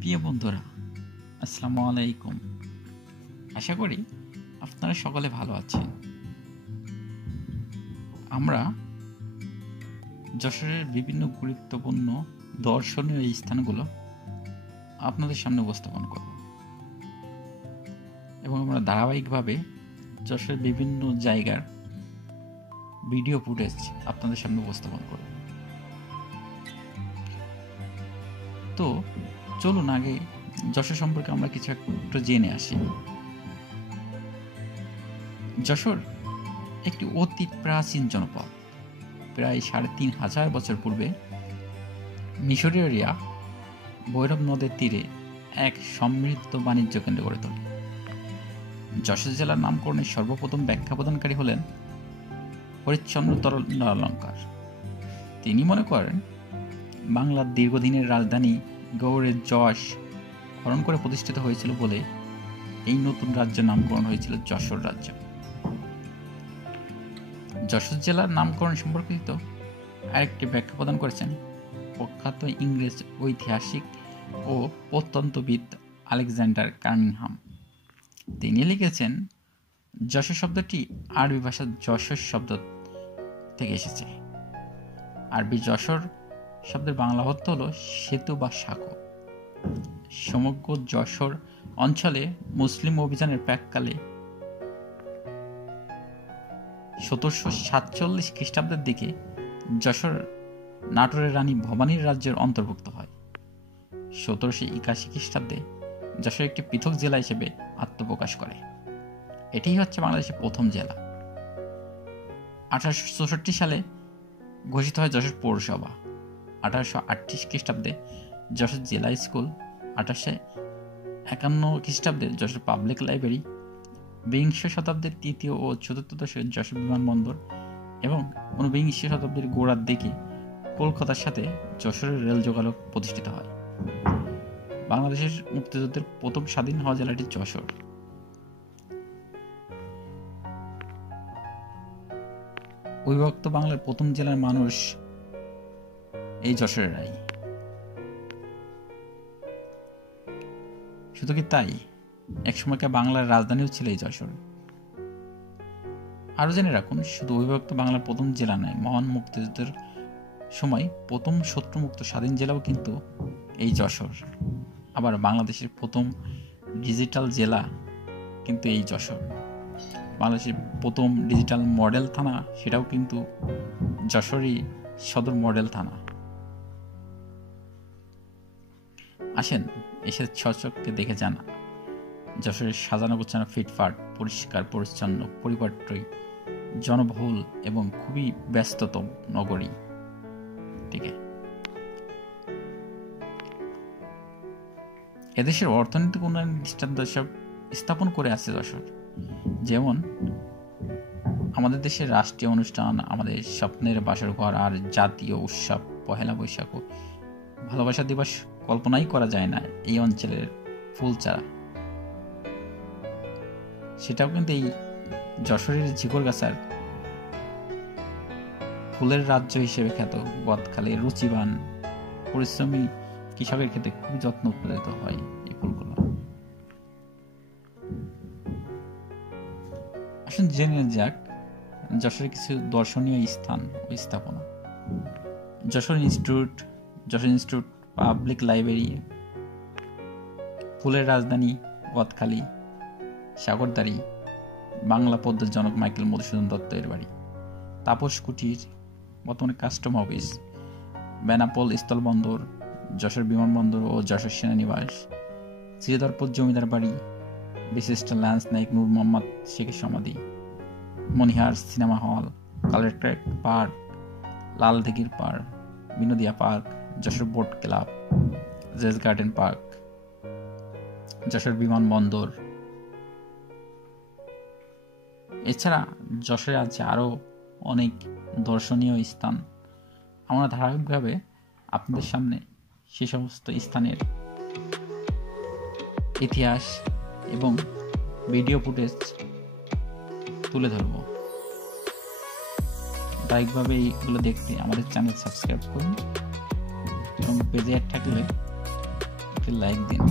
প্রিয় বন্ধুরা, আসসালামু আলাইকুম। আশা করি আপনারা সকলে ভালো আছেন। আমরা যশোরের বিভিন্ন গুরুত্বপূর্ণ দর্শনীয় এই স্থানগুলো আপনাদের সামনে উপস্থাপন করব এবং আমরা ধারাবাহিকভাবে যশোরের বিভিন্ন জায়গার ভিডিও ফুটেজ আপনাদের সামনে উপস্থাপন করব। তো চলুন আগে যশোর সম্পর্কে আমরা কিছু একটু জেনে আসি। যশোর একটি অতি প্রাচীন জনপদ। প্রায় ৩,৫০০ বছর পূর্বে মিশরীয়রা ভৈরব নদের তীরে এক সমৃদ্ধ বাণিজ্য কেন্দ্র গড়ে তোলে। যশোর জেলার নামকরণের সর্বপ্রথম ব্যাখ্যা প্রদানকারী হলেন হরিশ্চন্দ্র তরলালঙ্কার। তিনি মনে করেন বাংলার দীর্ঘদিনের রাজধানী গৌড়ের যশ হরণ করে প্রতিষ্ঠিত হয়েছিল বলে এই নতুন রাজ্যের নামকরণ হয়েছিল যশোর রাজ্য। যশোর জেলার নামকরণ সম্পর্কিত আরেকটি ব্যাখ্যা প্রদান করেছেন প্রখ্যাত ইংরেজ ঐতিহাসিক ও প্রত্যন্তবিদ আলেকজান্ডার কানিংহাম। তিনি লিখেছেন, যশোর শব্দটি আরবি ভাষার যশোর শব্দ থেকে এসেছে। আরবি যশোর শব্দের বাংলা অর্থ হল সেতু বা সাঁকো। সমগ্র যশোর অঞ্চলে মুসলিম অভিযানের প্রাককালে ১৭৪৭ খ্রিস্টাব্দের দিকে যশোর নাটোরের রানী ভবানীর রাজ্যের অন্তর্ভুক্ত হয়। ১৭৮১ খ্রিস্টাব্দে যশোর একটি পৃথক জেলা হিসেবে আত্মপ্রকাশ করে। এটিই হচ্ছে বাংলাদেশের প্রথম জেলা। ১৮৬৪ সালে ঘোষিত হয় যশোর পৌরসভা। ১৮৩৮ খ্রিস্টাব্দে যশোর জেলা স্কুল, ১৮৫১ খ্রিস্টাব্দে যশোর পাবলিক লাইব্রেরি, বিংশ শতাব্দীর তৃতীয় ও চতুর্থ দশকে যশোর বিমানবন্দর এবং ঊনবিংশ শতাব্দীর গোড়ার দিকে কলকাতার সাথে যশোরের রেল যোগাযোগ প্রতিষ্ঠিত হয়। বাংলাদেশের মুক্তিযুদ্ধের প্রথম স্বাধীন হওয়া জেলাটি যশোর। অবিভক্ত বাংলার প্রথম জেলার মানুষ এই যশোরেরাই। শুধু কি তাই, একসময়কার বাংলার রাজধানীও ছিল এই যশোর। আরো জেনে রাখুন, শুধু অবিভক্ত বাংলার প্রথম জেলা নয়, মহান মুক্তিযুদ্ধের সময় প্রথম শত্রুমুক্ত স্বাধীন জেলাও কিন্তু এই যশোর। আবার বাংলাদেশের প্রথম ডিজিটাল জেলা কিন্তু এই যশোর। বাংলাদেশের প্রথম ডিজিটাল মডেল থানা, সেটাও কিন্তু যশোরই সদর মডেল থানা। আসেন এসে স্বচক্ষে দেখে যান যশোরের সাজানো গোছানো ফিটফাট, পরিষ্কার পরিচ্ছন্ন, পরিপাটি, জনবহুল এবং খুবই ব্যস্ততম নগরী। ঠিক আছে, এদেশের অর্থনৈতিক উন্নয়ন দৃষ্টান্ত স্থাপন করে আছে যশোর। যেমন আমাদের দেশের রাষ্ট্রীয় অনুষ্ঠান, আমাদের স্বপ্নের বাসর ঘর আর জাতীয় উৎসব পহেলা বৈশাখ, ভালোবাসা দিবস কল্পনাই করা যায় না এই অঞ্চলের ফুলচারা। সেটাও কিন্তু এই যশোরের ঝিকরগাছার ফুলের রাজ্য হিসেবে খ্যাত বদখালী রুচিবান পরিশ্রমী কৃষকের ক্ষেত্রে খুব যত্ন উৎপাদিত হয় এই ফুলগুলো। আসুন জেনে যাক যশোরের কিছু দর্শনীয় স্থান ও স্থাপনা। যশোর ইনস্টিটিউট, পাবলিক লাইব্রেরি, ফুলের রাজধানী বদখালী, সাগরদাড়ি, বাংলা পদ্যের জনক মাইকেল মধুসূদন দত্ত এর বাড়ি, তাপস কুটির, বর্তমানে কাস্টম অফিস, বেনাপোল স্থলবন্দর, যশোর বিমানবন্দর ও যশোর সেনানিবাস, শ্রীধরপুর জমিদার বাড়ি, বিশিষ্ট ল্যান্স নায়ক নূর মোহাম্মদ শেখের সমাধি, Monihar cinema hall, collectorate park, লালদিঘির park, Binodia park, Jessore boat club, Jess garden park, Jessore বিমানবন্দর। এছাড়া যশোরে আছে আরো অনেক দর্শনীয় স্থান। আমরা ধারাবাহিকভাবে আপনাদের সামনে সে সমস্ত স্থানের ইতিহাস এবং ভিডিও ফুটেজ তুলে ধরব। ধারাবাহিকভাবে এইগুলো দেখতে আমাদের চ্যানেল সাবস্ক্রাইব করুন এবং পেজে অ্যাড থাকলে একটি লাইক দিন।